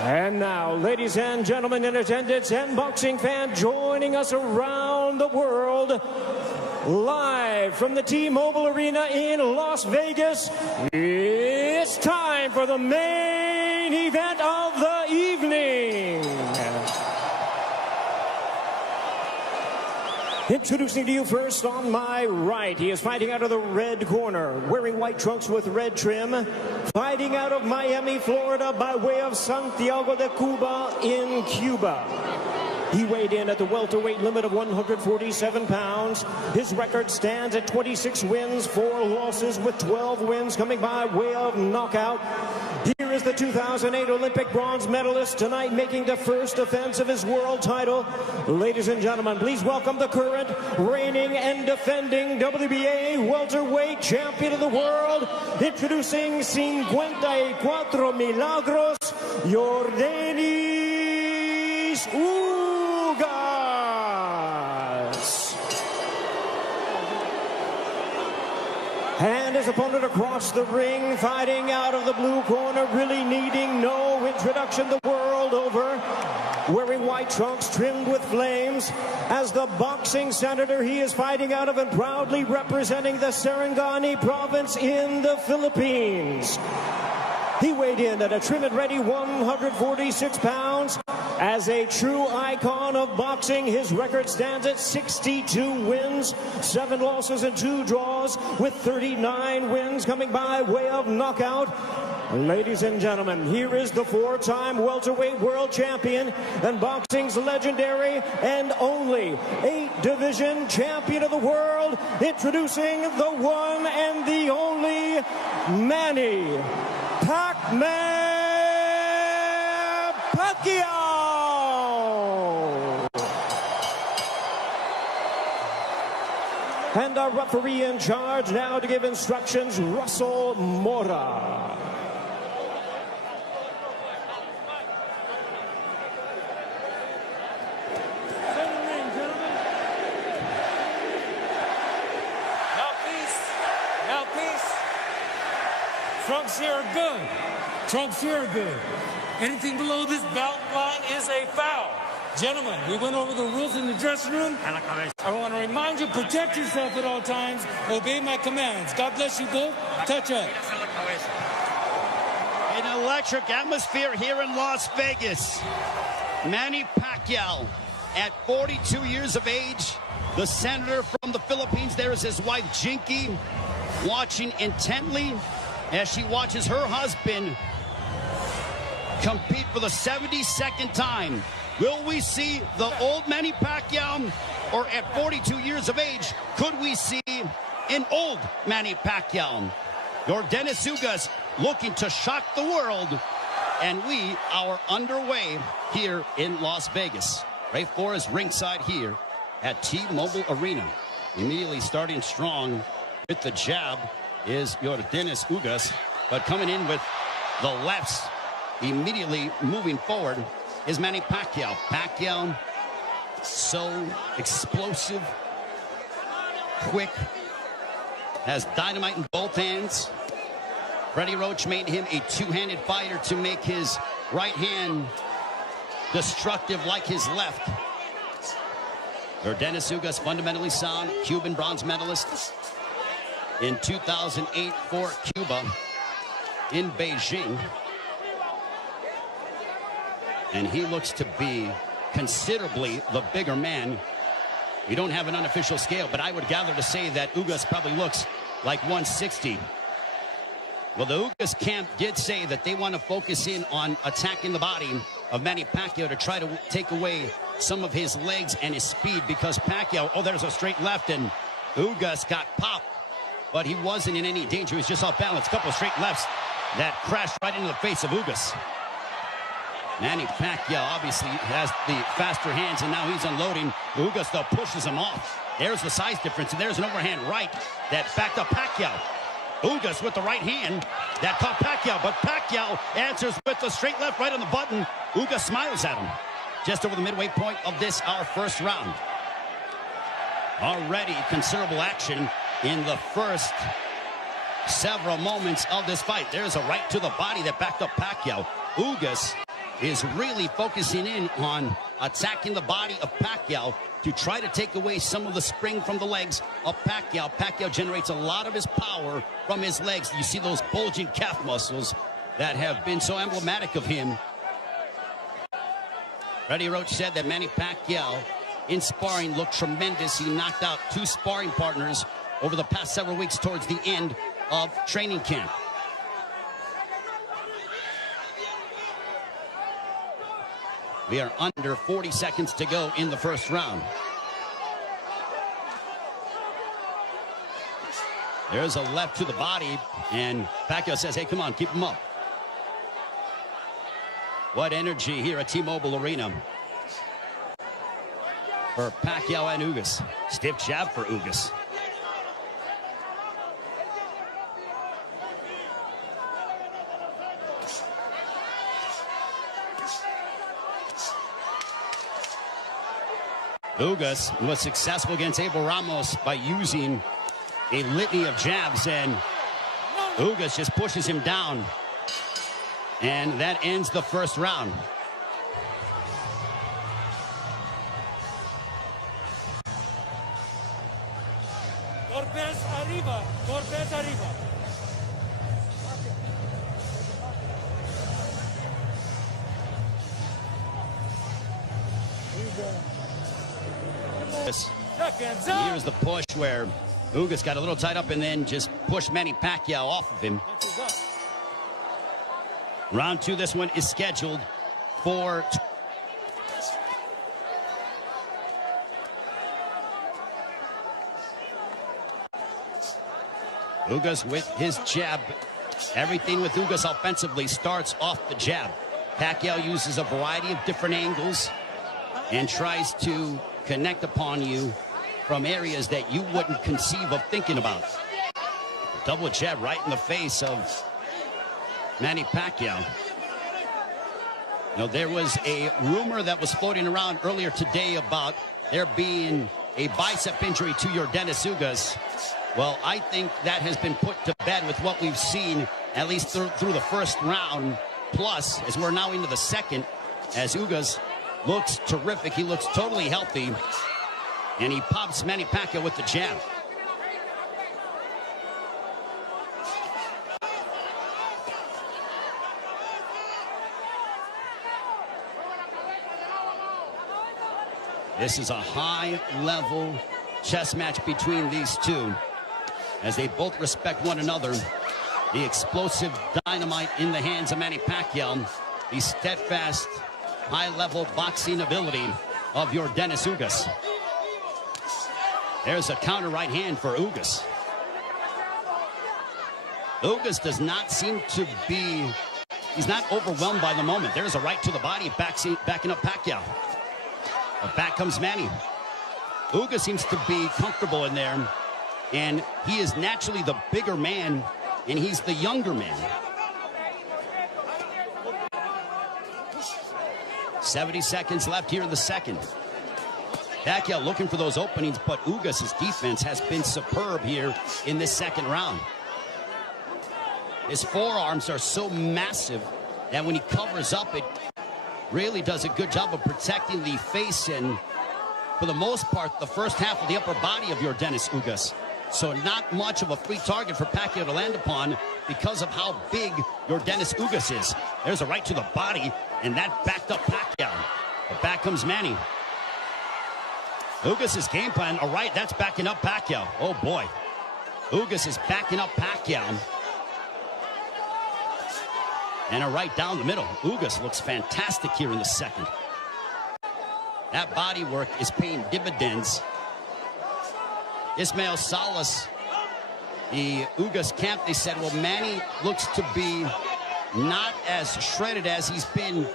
And now, ladies and gentlemen in attendance and boxing fans joining us around the world, live from the T-Mobile Arena in Las Vegas, it's time for the main event of the evening. Introducing to you first on my right, he is fighting out of the red corner, wearing white trunks with red trim, fighting out of Miami, Florida by way of Santiago de Cuba in Cuba. He weighed in at the welterweight limit of 147 pounds. His record stands at 26 wins, 4 losses, with 12 wins coming by way of knockout. Here is the 2008 Olympic bronze medalist, tonight making the first defense of his world title. Ladies and gentlemen, please welcome the current, reigning and defending WBA welterweight champion of the world, introducing 54 Milagros, Yordenis Ugas. And his opponent across the ring, fighting out of the blue corner, really needing no introduction the world over, wearing white trunks trimmed with flames. As the boxing senator, he is fighting out of and proudly representing the Sarangani province in the Philippines. He weighed in at a trim and ready 146 pounds. As a true icon of boxing, his record stands at 62 wins, 7 losses and 2 draws, with 39 wins coming by way of knockout. Ladies and gentlemen, here is the 4-time welterweight world champion and boxing's legendary and only 8-division champion of the world, introducing the one and the only Manny Pacman Pacquiao. And our referee in charge now to give instructions, Russell Mora. Trunks here are good. Trunks here are good. Anything below this belt line is a foul. Gentlemen, we went over the rules in the dressing room. I want to remind you, protect yourself at all times. Obey my commands. God bless you both. Touch up. An electric atmosphere here in Las Vegas. Manny Pacquiao, at 42 years of age, the senator from the Philippines. There is his wife, Jinky, watching intently as she watches her husband compete for the 72nd time. Will we see the old Manny Pacquiao, or at 42 years of age, could we see an old Manny Pacquiao? Yordenis Ugas looking to shock the world, and we are underway here in Las Vegas. Ray Flores ringside here at T-Mobile Arena. Immediately starting strong with the jab is Yordenis Ugas, but coming in with the lefts, immediately moving forward is Manny Pacquiao. Pacquiao, so explosive, quick, has dynamite in both hands. Freddie Roach made him a two-handed fighter to make his right hand destructive like his left. Yordenis Ugas, fundamentally sound, Cuban bronze medalist in 2008 for Cuba in Beijing. And he looks to be considerably the bigger man. We don't have an unofficial scale, but I would gather to say that Ugas probably looks like 160. Well, the Ugas camp did say that they want to focus in on attacking the body of Manny Pacquiao to try to take away some of his legs and his speed, because Pacquiao, oh, there's a straight left, and Ugas got popped, but he wasn't in any danger. He was just off balance. A couple of straight lefts that crashed right into the face of Ugas. Manny Pacquiao obviously has the faster hands, and now he's unloading. Ugas, though, pushes him off. There's the size difference, and there's an overhand right that backed up Pacquiao. Ugas with the right hand that caught Pacquiao, but Pacquiao answers with the straight left right on the button. Ugas smiles at him. Just over the midway point of this, our first round. Already considerable action in the first several moments of this fight. There's a right to the body that backed up Pacquiao. Ugas is really focusing in on attacking the body of Pacquiao to try to take away some of the spring from the legs of Pacquiao. Pacquiao generates a lot of his power from his legs. You see those bulging calf muscles that have been so emblematic of him. Freddie Roach said that Manny Pacquiao in sparring looked tremendous. He knocked out 2 sparring partners over the past several weeks towards the end of training camp. We are under 40 seconds to go in the first round. There's a left to the body, and Pacquiao says, hey, come on, keep him up. What energy here at T-Mobile Arena for Pacquiao and Ugas. Stiff jab for Ugas. Ugas was successful against Abel Ramos by using a litany of jabs, and Ugas just pushes him down. And that ends the first round. Golpes arriba, golpes arriba. Here's the push where Ugas got a little tied up and then just pushed Manny Pacquiao off of him. Round 2, this one is scheduled for Ugas with his jab. Everything with Ugas offensively starts off the jab. Pacquiao uses a variety of different angles and tries to connect upon you from areas that you wouldn't conceive of thinking about. Double jab right in the face of Manny Pacquiao. You know, there was a rumor that was floating around earlier today about there being a bicep injury to your Dennis Ugas. Well, I think that has been put to bed with what we've seen, at least through the first round. Plus, as we're now into the second, as Ugas looks terrific. He looks totally healthy. And he pops Manny Pacquiao with the jab. This is a high-level chess match between these two, as they both respect one another. The explosive dynamite in the hands of Manny Pacquiao, the steadfast, high-level boxing ability of your Dennis Ugas. There's a counter right hand for Ugas. Ugas does not seem to be, he's not overwhelmed by the moment. There's a right to the body, backing up Pacquiao. But back comes Manny. Ugas seems to be comfortable in there, and he is naturally the bigger man, and he's the younger man. 70 seconds left here in the second. Pacquiao looking for those openings, but Ugas' defense has been superb here in this second round. His forearms are so massive that when he covers up, it really does a good job of protecting the face and, for the most part, the first half of the upper body of your Dennis Ugas. So not much of a free target for Pacquiao to land upon because of how big your Dennis Ugas is. There's a right to the body, and that backed up Pacquiao. But back comes Manny. Ugas' game plan, all right, that's backing up Pacquiao. Oh, boy. Ugas is backing up Pacquiao. And a right down the middle. Ugas looks fantastic here in the second. That body work is paying dividends. Ismael Salas, the Ugas camp, they said, well, Manny looks to be not as shredded as he's been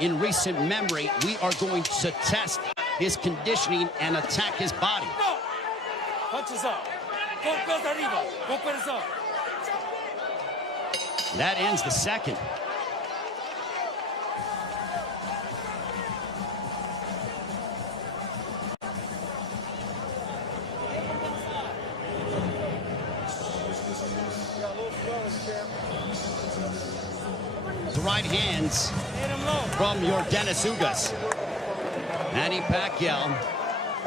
in recent memory. We are going to test his conditioning and attack his body. Punches up. Golpes arriba. Golpes up. That ends the second. right hands from your Dennis Ugas. Manny Pacquiao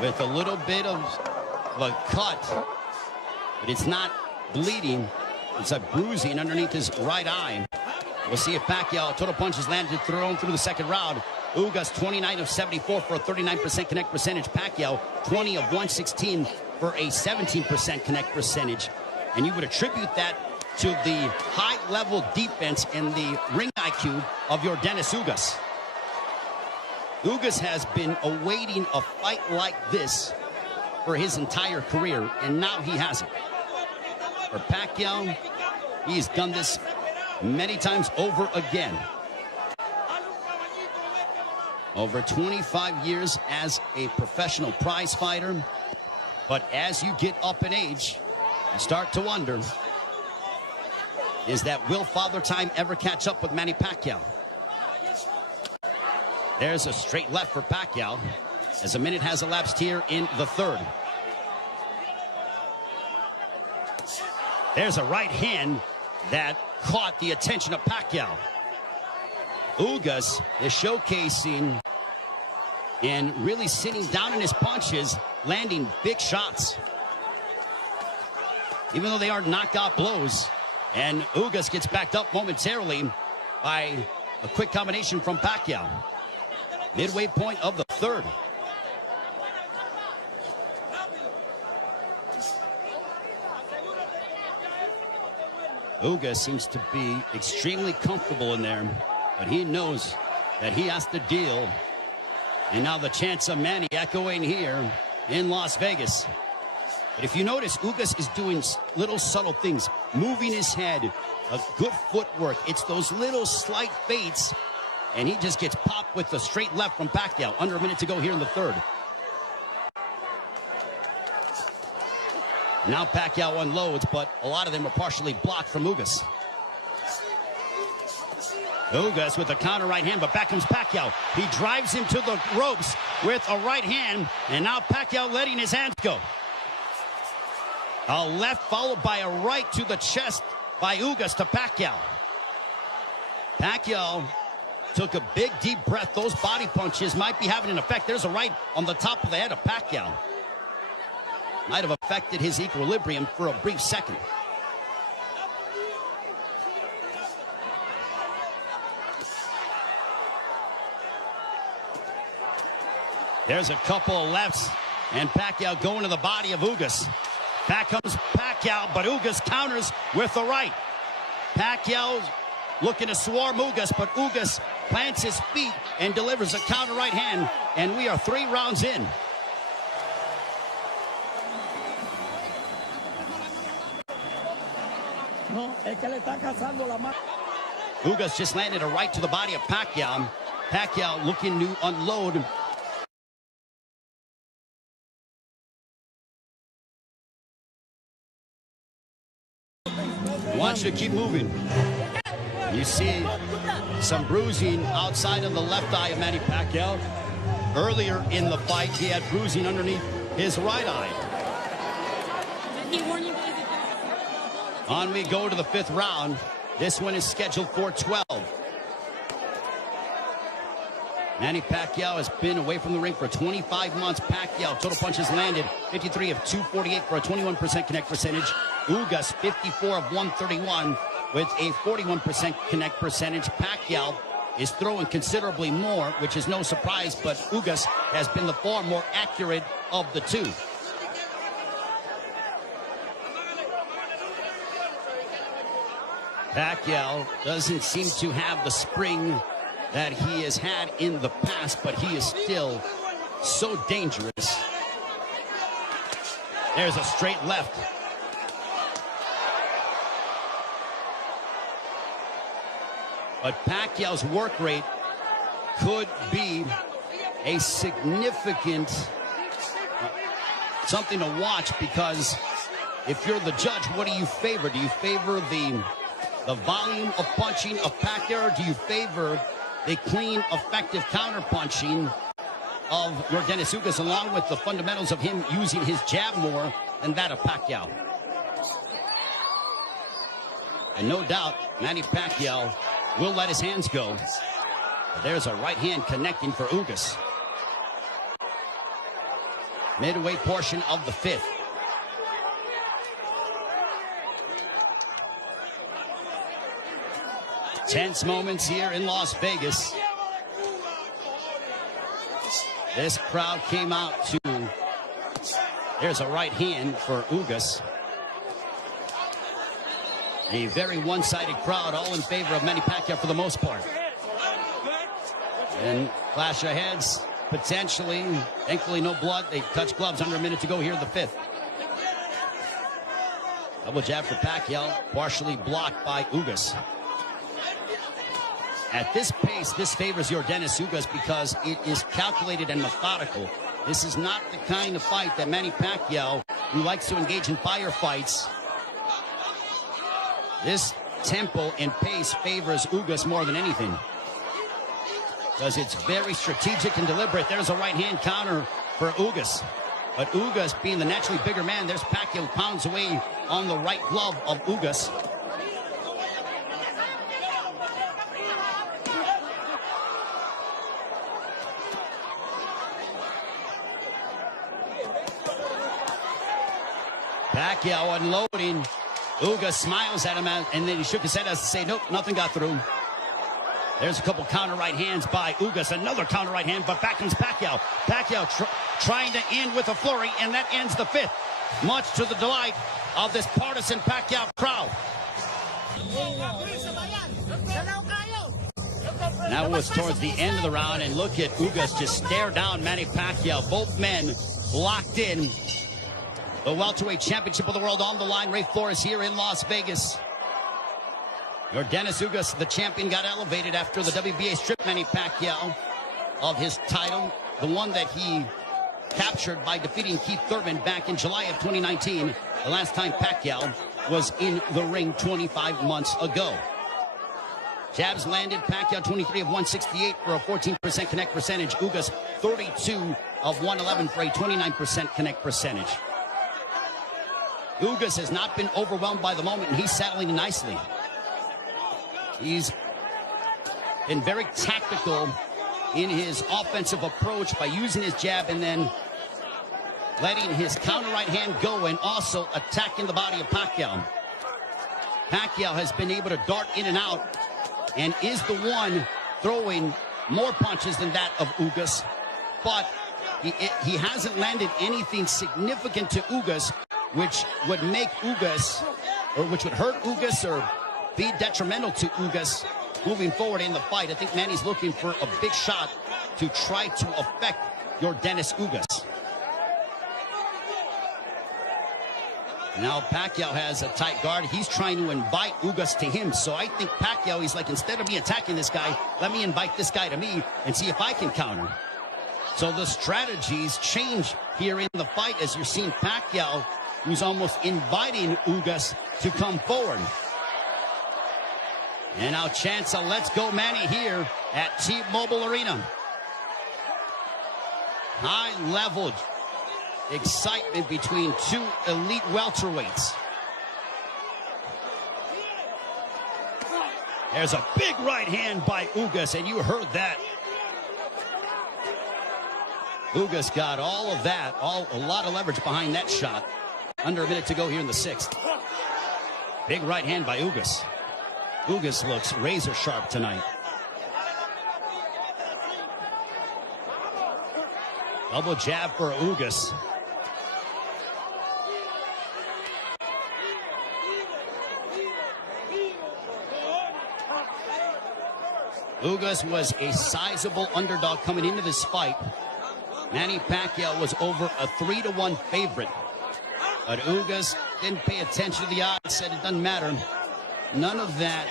with a little bit of a cut, but it's not bleeding. It's a bruising underneath his right eye. We'll see if Pacquiao, total punches landed, thrown through the second round. Ugas 29 of 74 for a 39% connect percentage. Pacquiao 20 of 116 for a 17% connect percentage. And you would attribute that to the high-level defense and the ring IQ of your Dennis Ugas. Ugas has been awaiting a fight like this for his entire career, and now he has it. For Pacquiao, he's done this many times over again. Over 25 years as a professional prize fighter. But as you get up in age, you start to wonder, will Father Time ever catch up with Manny Pacquiao? There's a straight left for Pacquiao as a minute has elapsed here in the third. There's a right hand that caught the attention of Pacquiao. Ugas is showcasing and really sitting down in his punches, landing big shots. Even though they are knockout blows. And Ugas gets backed up momentarily by a quick combination from Pacquiao. Midway point of the third. Ugas seems to be extremely comfortable in there, but he knows that he has to deal. And now the chance of Manny echoing here in Las Vegas. But if you notice, Ugas is doing little subtle things, moving his head, a good footwork. It's those little slight feints, and he just gets popped with the straight left from Pacquiao. Under a minute to go here in the third. Now Pacquiao unloads, but a lot of them are partially blocked from Ugas. Ugas with a counter right hand, but back comes Pacquiao. He drives him to the ropes with a right hand, and now Pacquiao letting his hands go. A left followed by a right to the chest by Ugas to Pacquiao. Pacquiao took a big deep breath. Those body punches might be having an effect. There's a right on the top of the head of Pacquiao. Might have affected his equilibrium for a brief second. There's a couple of lefts, and Pacquiao going to the body of Ugas. Back comes Pacquiao, but Ugas counters with the right. Pacquiao looking to swarm Ugas, but Ugas plants his feet and delivers a counter right hand, and we are 3 rounds in. Ugas just landed a right to the body of Pacquiao. Pacquiao looking to unload. Wants you to keep moving. You see some bruising outside of the left eye of Manny Pacquiao. Earlier in the fight, he had bruising underneath his right eye. On we go to the 5th round. This one is scheduled for 12. Manny Pacquiao has been away from the ring for 25 months. Pacquiao, total punches landed 53 of 248 for a 21% connect percentage. Ugas, 54 of 131 with a 41% connect percentage. Pacquiao is throwing considerably more, which is no surprise, but Ugas has been the far more accurate of the two. Pacquiao doesn't seem to have the spring that he has had in the past, but he is still so dangerous. There's a straight left. But Pacquiao's work rate could be a significant something to watch, because if you're the judge, what do you favor? Do you favor the volume of punching of Pacquiao, or do you favor the clean, effective counter-punching of your Dennis Ugas, along with the fundamentals of him using his jab more than that of Pacquiao? And no doubt, Manny Pacquiao will let his hands go. But there's a right hand connecting for Ugas. Midway portion of the fifth. Tense moments here in Las Vegas. This crowd came out to... There's a right hand for Ugas. A very one-sided crowd, all in favor of Manny Pacquiao for the most part. And clash of heads, potentially. Thankfully, no blood. They touch gloves under a minute to go here in the fifth. Double jab for Pacquiao, partially blocked by Ugas. At this pace, this favors Yordenis Ugas because it is calculated and methodical. This is not the kind of fight that Manny Pacquiao, who likes to engage in firefights. This tempo and pace favors Ugas more than anything, because it's very strategic and deliberate. There's a right hand counter for Ugas. But Ugas, being the naturally bigger man, there's Pacquiao pounds away on the right glove of Ugas. Pacquiao unloading. Ugas smiles at him, and then he shook his head as to say, nope, nothing got through. There's a couple counter right hands by Ugas. Another counter right hand, but back comes Pacquiao. Pacquiao trying to end with a flurry, and that ends the fifth, much to the delight of this partisan Pacquiao crowd. That was towards the end of the round, and look at Ugas just stare down Manny Pacquiao. Both men locked in. The welterweight championship of the world on the line. Ray Flores here in Las Vegas. Yordenis Ugas, the champion, got elevated after the WBA stripped Manny Pacquiao of his title, the one that he captured by defeating Keith Thurman back in July of 2019, the last time Pacquiao was in the ring 25 months ago. Jabs landed. Pacquiao 23 of 168 for a 14% connect percentage. Ugas 32 of 111 for a 29% connect percentage. Ugas has not been overwhelmed by the moment, and he's settling nicely. He's been very tactical in his offensive approach by using his jab and then letting his counter right hand go and also attacking the body of Pacquiao. Pacquiao has been able to dart in and out and is the one throwing more punches than that of Ugas, but he hasn't landed anything significant to Ugas, which would make Ugas, or which would hurt Ugas or be detrimental to Ugas moving forward in the fight. I think Manny's looking for a big shot to try to affect Yordenis Ugas. Now Pacquiao has a tight guard. He's trying to invite Ugas to him. So I think Pacquiao, he's like, instead of me attacking this guy, let me invite this guy to me and see if I can counter. So the strategies change here in the fight as you're seeing Pacquiao, who's almost inviting Ugas to come forward. And now chance a let's go Manny here at T-Mobile Arena. High-level excitement between two elite welterweights. There's a big right hand by Ugas, and you heard that. Ugas got all of that, a lot of leverage behind that shot. Under a minute to go here in the sixth. Big right hand by Ugas. Ugas looks razor sharp tonight. Double jab for Ugas. Ugas was a sizable underdog coming into this fight. Manny Pacquiao was over a 3-1 favorite. But Ugas didn't pay attention to the odds, said it doesn't matter. None of that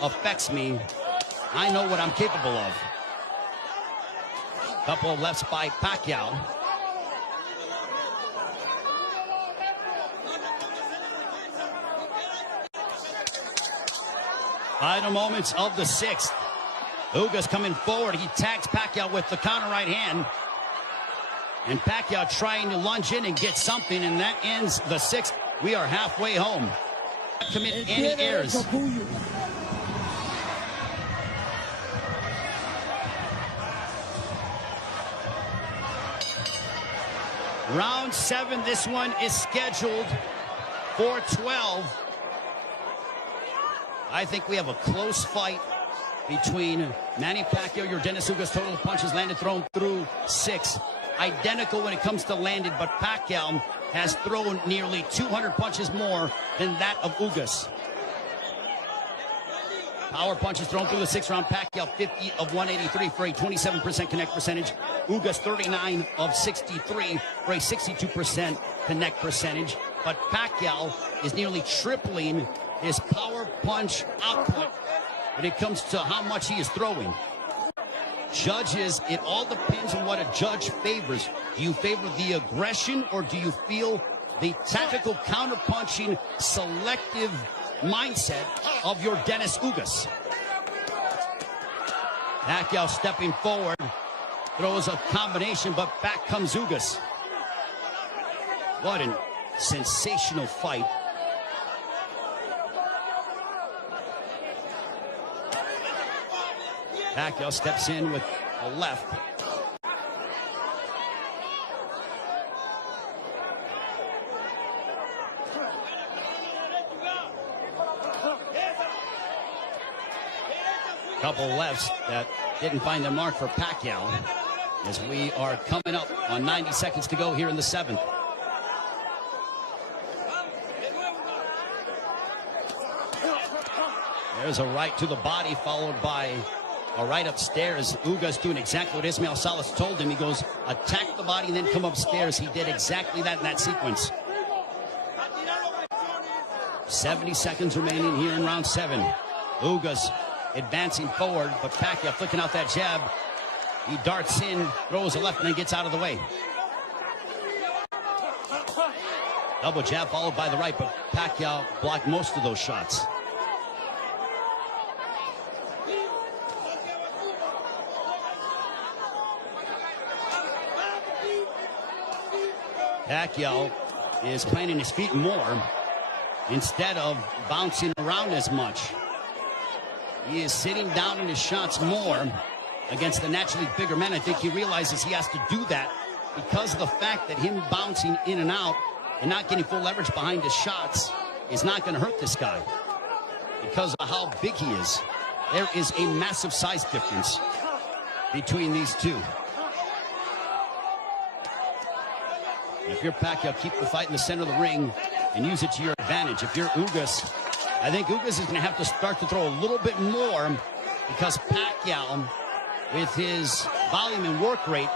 affects me. I know what I'm capable of. Couple of lefts by Pacquiao. Final moments of the sixth. Ugas coming forward. He tags Pacquiao with the counter right hand. And Pacquiao trying to lunge in and get something, and that ends the sixth. We are halfway home. Commit any errors. Round 7, this one is scheduled for 12. I think we have a close fight between Manny Pacquiao, your Dennis Ugas. Total punches landed, thrown through 6. Identical when it comes to landed, but Pacquiao has thrown nearly 200 punches more than that of Ugas. Power punches thrown through the 6th round. Pacquiao 50 of 183 for a 27% connect percentage. Ugas 39 of 63 for a 62% connect percentage. But Pacquiao is nearly tripling his power punch output when it comes to how much he is throwing. Judges, it all depends on what a judge favors. Do you favor the aggression, or do you feel the tactical counterpunching, selective mindset of your Dennis Ugas? Pacquiao stepping forward, throws a combination, but back comes Ugas. What a sensational fight. Pacquiao steps in with a left. Couple lefts that didn't find the mark for Pacquiao, as we are coming up on 90 seconds to go here in the 7th. There's a right to the body, followed by a right upstairs. Ugas doing exactly what Ismael Salas told him. He goes, attack the body and then come upstairs. He did exactly that in that sequence. 70 seconds remaining here in round 7. Ugas advancing forward, but Pacquiao flicking out that jab. He darts in, throws a left, and then gets out of the way. Double jab followed by the right, but Pacquiao blocked most of those shots. Pacquiao is planting his feet more instead of bouncing around as much. He is sitting down in his shots more against the naturally bigger men. I think he realizes he has to do that because of the fact that him bouncing in and out and not getting full leverage behind his shots is not going to hurt this guy because of how big he is. There is a massive size difference between these two. If you're Pacquiao, keep the fight in the center of the ring and use it to your advantage. If you're Ugas, I think Ugas is going to have to start to throw a little bit more because Pacquiao, with his volume and work rate,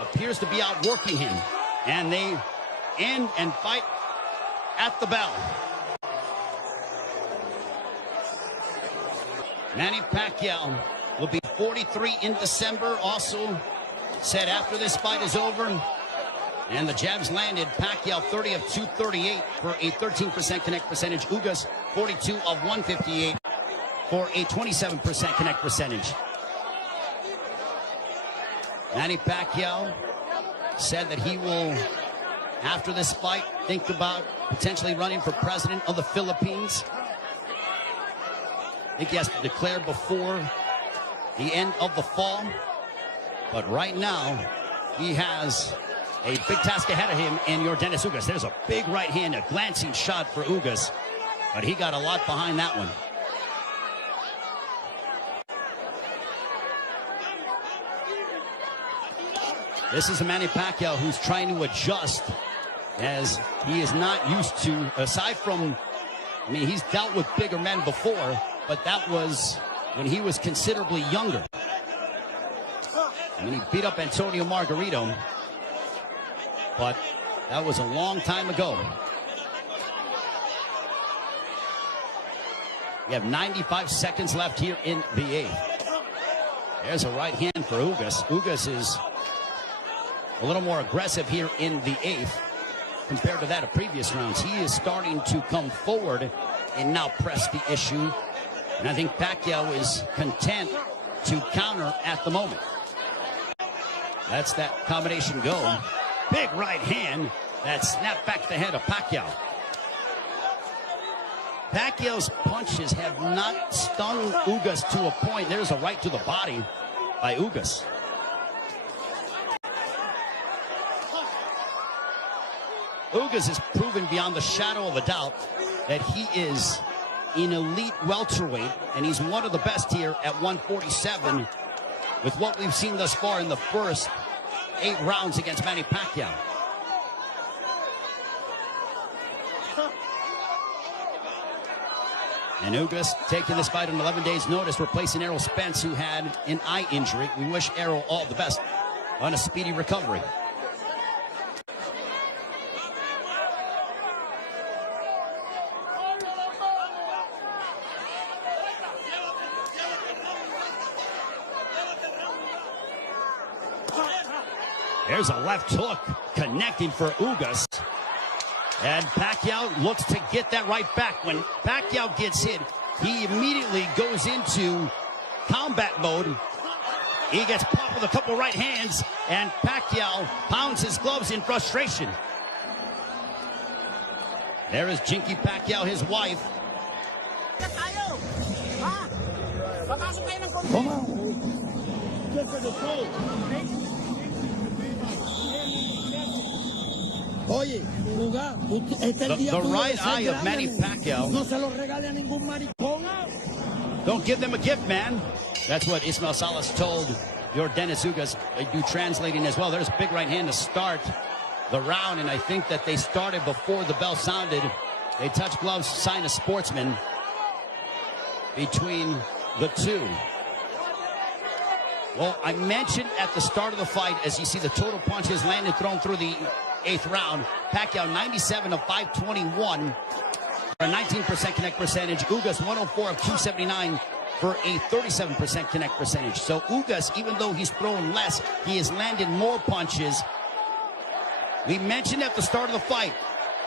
appears to be outworking him. And they end and fight at the bell. Manny Pacquiao will be 43 in December. Also said after this fight is over, and the jabs landed, Pacquiao 30 of 238 for a 13% connect percentage. Ugas 42 of 158 for a 27% connect percentage. Manny Pacquiao said that he will, after this fight, think about potentially running for president of the Philippines. I think he has to declare before the end of the fall. But right now, he has a big task ahead of him in your Dennis Ugas. There's a big right hand, a glancing shot for Ugas, but he got a lot behind that one. This is a Manny Pacquiao who's trying to adjust, as he is not used to, aside from, I mean, he's dealt with bigger men before, but that was when he was considerably younger. I mean, he beat up Antonio Margarito, but that was a long time ago. We have 95 seconds left here in the 8th. There's a right hand for Ugas. Ugas is a little more aggressive here in the 8th compared to that of previous rounds. He is starting to come forward and now press the issue. And I think Pacquiao is content to counter at the moment. That's that combination go. Big right hand that snapped back the head of Pacquiao. Pacquiao's punches have not stung Ugas to a point. There's a right to the body by Ugas. Ugas has proven beyond the shadow of a doubt that he is an elite welterweight, and he's one of the best here at 147 with what we've seen thus far in the first 8 rounds against Manny Pacquiao. And Ugas taking this fight on 11 days' notice, replacing Errol Spence, who had an eye injury. We wish Errol all the best on a speedy recovery. There's a left hook connecting for Ugas. And Pacquiao looks to get that right back. When Pacquiao gets hit, he immediately goes into combat mode. He gets popped with a couple right hands, and Pacquiao pounds his gloves in frustration. There is Jinky Pacquiao, his wife. The right eye of Manny Pacquiao. Don't give them a gift, man. That's what Ismael Salas told your Dennis Ugas. They do translating as well. There's a big right hand to start the round, and I think that they started before the bell sounded. They touch gloves, sign a sportsman between the two. Well, I mentioned at the start of the fight, as you see the total punches landed, thrown through the 8th round, Pacquiao 97 of 521 for a 19% connect percentage. Ugas 104 of 279 for a 37% connect percentage. So Ugas, even though he's thrown less, he has landed more punches. We mentioned at the start of the fight,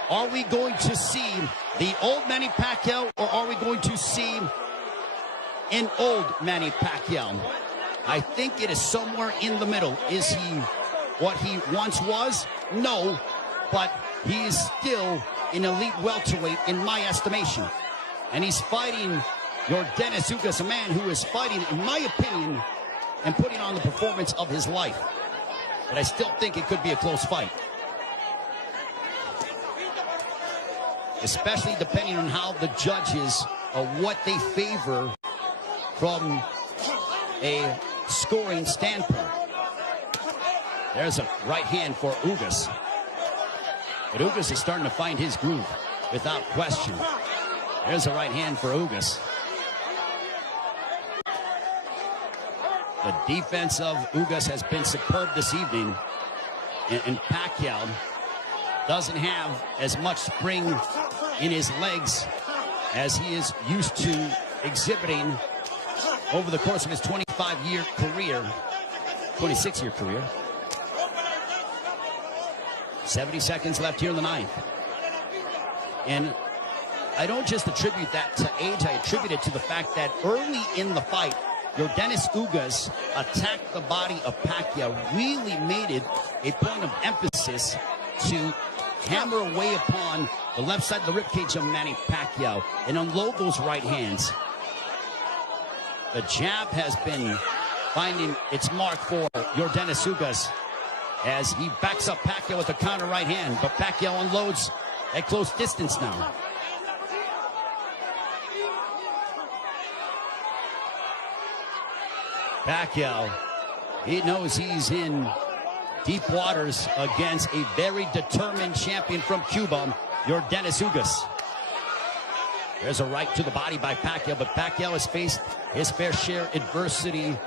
are we going to see the old Manny Pacquiao, or are we going to see an old Manny Pacquiao? I think it is somewhere in the middle. Is he what he once was? No, but he is still an elite welterweight in my estimation. And he's fighting your Dennis Ugas, a man who is fighting, in my opinion, and putting on the performance of his life. But I still think it could be a close fight. Especially depending on how the judges, what they favor from a scoring standpoint. There's a right hand for Ugas. But Ugas is starting to find his groove, without question. There's a right hand for Ugas. The defense of Ugas has been superb this evening. And Pacquiao doesn't have as much spring in his legs as he is used to exhibiting over the course of his 25-year career, 26-year career. 70 seconds left here in the 9th. And I don't just attribute that to age, I attribute it to the fact that early in the fight, your Dennis Ugas attacked the body of Pacquiao, really made it a point of emphasis to hammer away upon the left side of the ribcage of Manny Pacquiao and unload those right hands. The jab has been finding its mark for your Dennis Ugas as he backs up Pacquiao with a counter right hand, but Pacquiao unloads at close distance now. Pacquiao, he knows he's in deep waters against a very determined champion from Cuba, your Dennis Ugas. There's a right to the body by Pacquiao, but Pacquiao has faced his fair share of adversity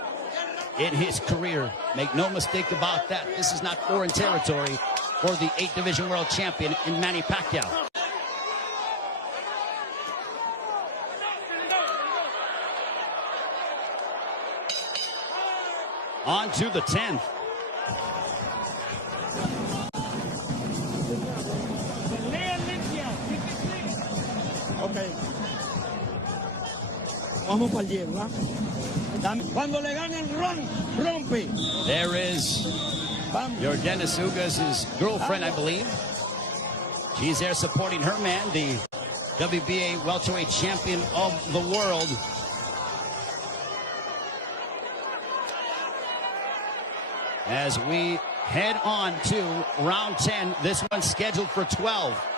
in his career. Make no mistake about that. This is not foreign territory for the 8th Division World Champion in Manny Pacquiao. On to the 10th. Okay. Vamos para el 10, ¿verdad? Cuando le ganen, rompe. There is your Dennis Ugas' girlfriend, I believe. She's there supporting her man, the WBA welterweight champion of the world. as we head on to round 10. This one's scheduled for 12.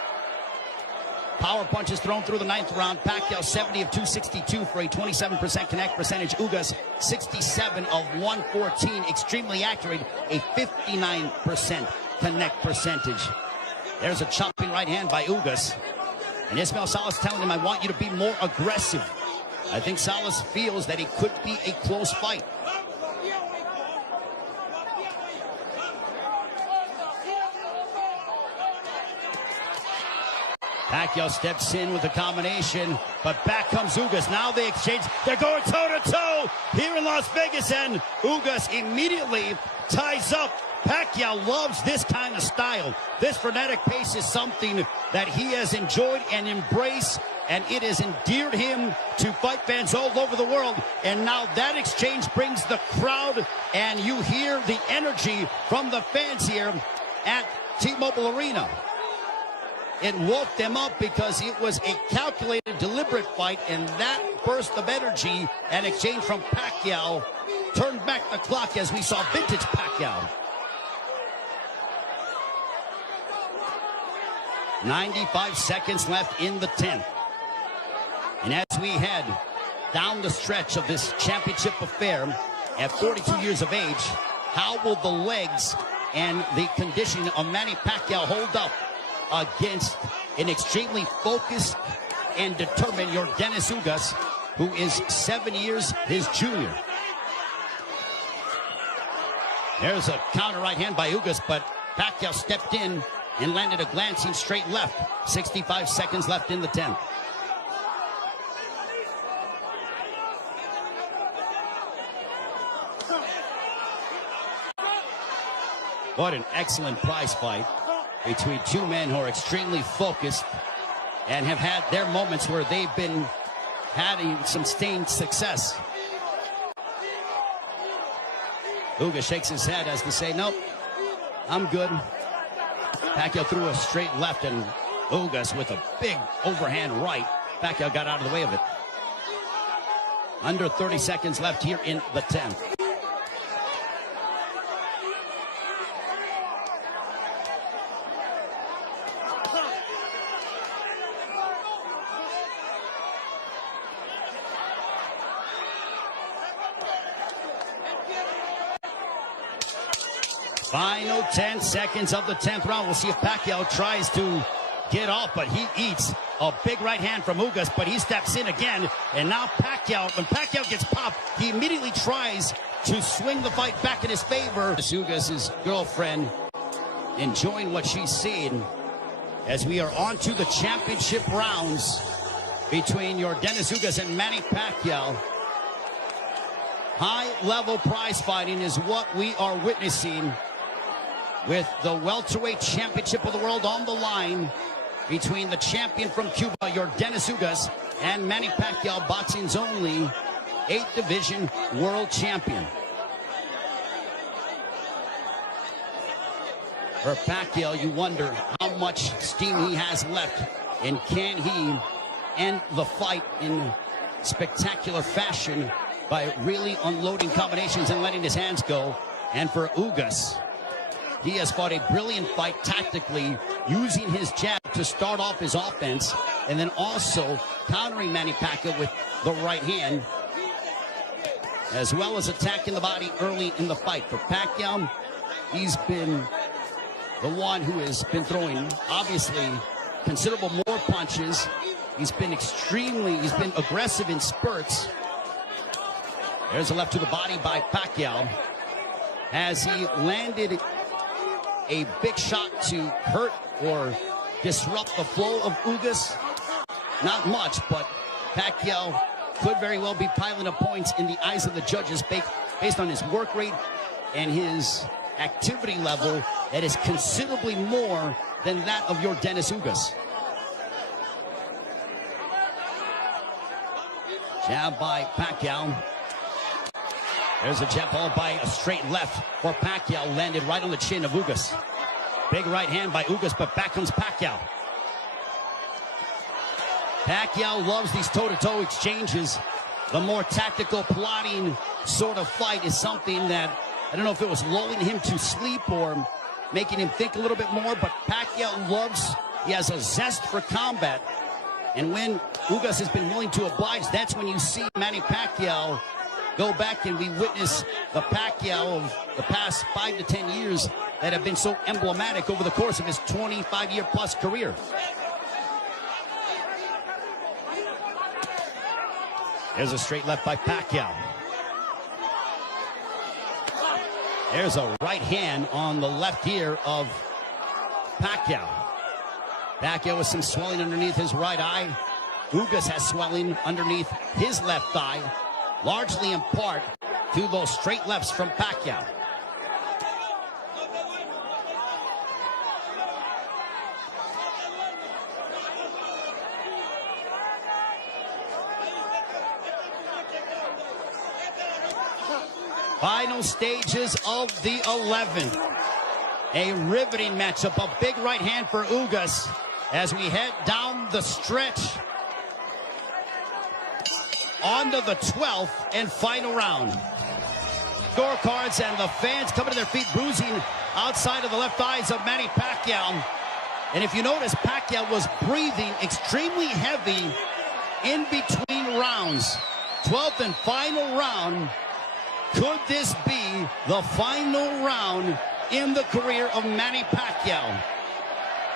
Power punches thrown through the 9th round. Pacquiao 70 of 262 for a 27% connect percentage. Ugas 67 of 114. Extremely accurate, a 59% connect percentage. There's a chopping right hand by Ugas. And Ismael Salas telling him, I want you to be more aggressive. I think Salas feels that it could be a close fight. Pacquiao steps in with a combination, but back comes Ugas. Now they exchange. They're going toe-to-toe here in Las Vegas, and Ugas immediately ties up. Pacquiao loves this kind of style. This frenetic pace is something that he has enjoyed and embraced, and it has endeared him to fight fans all over the world. And now that exchange brings the crowd, and you hear the energy from the fans here at T-Mobile Arena. It woke them up because it was a calculated, deliberate fight, and that burst of energy and exchange from Pacquiao turned back the clock as we saw vintage Pacquiao. 95 seconds left in the 10th. And as we head down the stretch of this championship affair at 42 years of age, how will the legs and the conditioning of Manny Pacquiao hold up against an extremely focused and determined Yordenis Ugas, who is 7 years his junior? There's a counter right hand by Ugas, but Pacquiao stepped in and landed a glancing straight left. 65 seconds left in the 10th. What an excellent prize fight between two men who are extremely focused and have had their moments where they've been having some sustained success. Ugas shakes his head as to say, nope, I'm good. Pacquiao threw a straight left, and Ugas with a big overhand right. Pacquiao got out of the way of it. Under 30 seconds left here in the 10th. Final 10 seconds of the 10th round. We'll see if Pacquiao tries to get off, but he eats a big right hand from Ugas, but he steps in again. And now Pacquiao, when Pacquiao gets popped, he immediately tries to swing the fight back in his favor. Ugas' girlfriend enjoying what she's seen as we are on to the championship rounds between Yordenis Ugas and Manny Pacquiao. High-level prize fighting is what we are witnessing, with the welterweight championship of the world on the line between the champion from Cuba, Yordenis Ugas, and Manny Pacquiao, boxing's only 8th division world champion. For Pacquiao, you wonder how much steam he has left, and can he end the fight in spectacular fashion by really unloading combinations and letting his hands go. And for Ugas, he has fought a brilliant fight tactically, using his jab to start off his offense, and then also countering Manny Pacquiao with the right hand, as well as attacking the body early in the fight. For Pacquiao, he's been the one who has been throwing, obviously, considerable more punches. He's been aggressive in spurts. There's a left to the body by Pacquiao. Has he landed a big shot to hurt or disrupt the flow of Ugas? Not much, but Pacquiao could very well be piling up points in the eyes of the judges based on his work rate and his activity level that is considerably more than that of Yordenis Ugas. Jab by Pacquiao. There's a jab followed by a straight left for Pacquiao, landed right on the chin of Ugas. Big right hand by Ugas, but back comes Pacquiao. Pacquiao loves these toe-to-toe exchanges. The more tactical, plotting sort of fight is something that I don't know if it was lulling him to sleep or making him think a little bit more, but Pacquiao he has a zest for combat. And when Ugas has been willing to oblige, that's when you see Manny Pacquiao go back, and we witness the Pacquiao of the past 5 to 10 years that have been so emblematic over the course of his 25-year-plus career. There's a straight left by Pacquiao. There's a right hand on the left ear of Pacquiao. Pacquiao with some swelling underneath his right eye. Ugas has swelling underneath his left thigh, largely in part to those straight lefts from Pacquiao. Final stages of the 11th. A riveting matchup, a big right hand for Ugas as we head down the stretch onto the 12th and final round. Scorecards and the fans coming to their feet, bruising outside of the left eyes of Manny Pacquiao. And if you notice, Pacquiao was breathing extremely heavy in between rounds. 12th and final round. Could this be the final round in the career of Manny Pacquiao?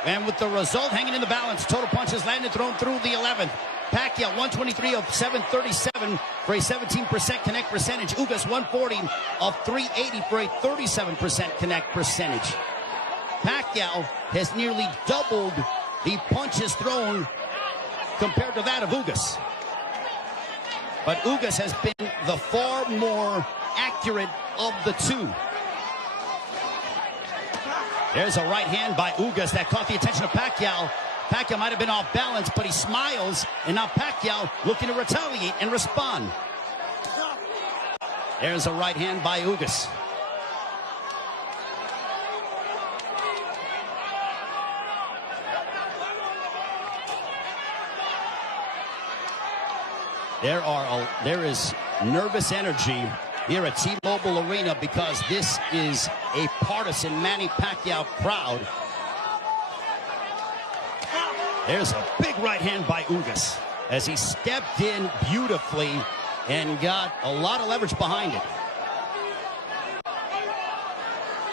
And with the result hanging in the balance, total punches landed thrown through the 11th. Pacquiao 123 of 737 for a 17% connect percentage. Ugas 140 of 380 for a 37% connect percentage. Pacquiao has nearly doubled the punches thrown compared to that of Ugas. But Ugas has been the far more accurate of the two. There's a right hand by Ugas that caught the attention of Pacquiao. Pacquiao might have been off balance, but he smiles, and now Pacquiao looking to retaliate and respond. There's a right hand by Ugas. There is nervous energy here at T-Mobile Arena because this is a partisan Manny Pacquiao crowd. There's a big right hand by Ugas as he stepped in beautifully and got a lot of leverage behind it.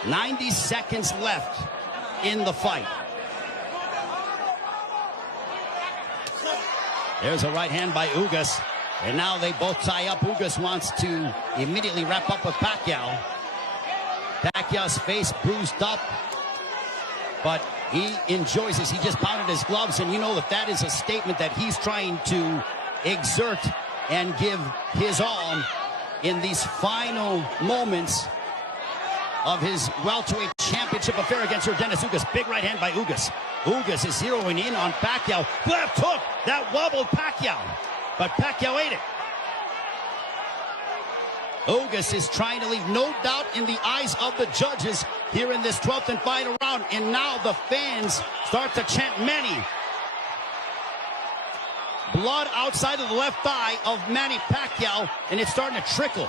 90 seconds left in the fight. There's a right hand by Ugas. And now they both tie up. Ugas wants to immediately wrap up with Pacquiao. Pacquiao's face bruised up, but he enjoys this. He just pounded his gloves, and you know that is a statement that he's trying to exert and give his all in these final moments of his welterweight championship affair against Dennis Ugas. Big right hand by Ugas. Ugas is zeroing in on Pacquiao. Left hook that wobbled Pacquiao, but Pacquiao ate it. Ugas is trying to leave no doubt in the eyes of the judges here in this 12th and final round. And now the fans start to chant Manny. Blood outside of the left thigh of Manny Pacquiao, and it's starting to trickle.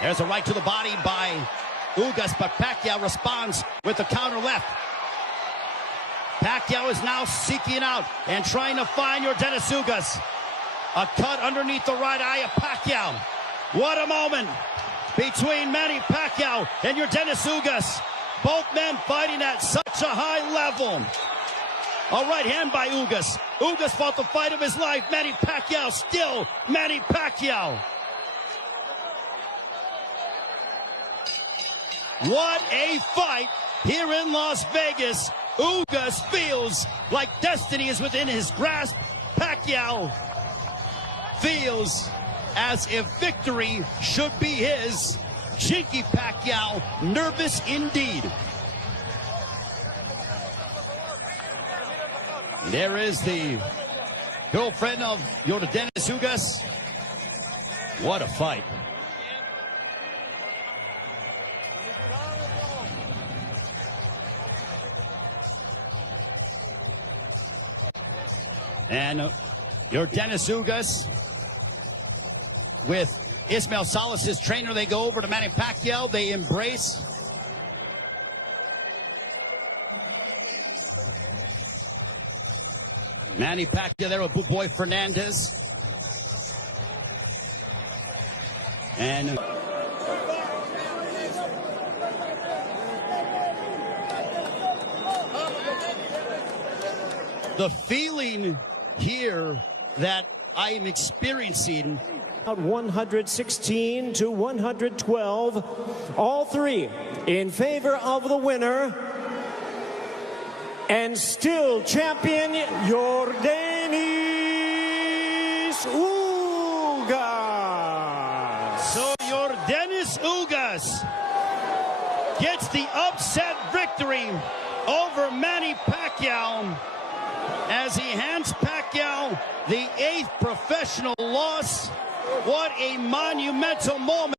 There's a right to the body by Ugas, but Pacquiao responds with a counter left. Pacquiao is now seeking out and trying to find Dennis Ugas. A cut underneath the right eye of Pacquiao. What a moment between Manny Pacquiao and Dennis Ugas. Both men fighting at such a high level. A right hand by Ugas. Ugas fought the fight of his life. Manny Pacquiao still Manny Pacquiao. What a fight here in Las Vegas. Ugas feels like destiny is within his grasp. Pacquiao feels as if victory should be his. Cheeky Pacquiao, nervous indeed. There is the girlfriend of Dennis Ugas. What a fight. And Dennis Ugas with Ismael Salas' trainer. They go over to Manny Pacquiao. They embrace. Manny Pacquiao there with Boy Fernandez. And the feeling here that I am experiencing. 116 to 112. All three in favor of the winner. And still champion, Yordenis Ugas. So Yordenis Ugas gets the upset victory over Manny Pacquiao as he hands Pacquiao the 8th professional loss. What a monumental moment.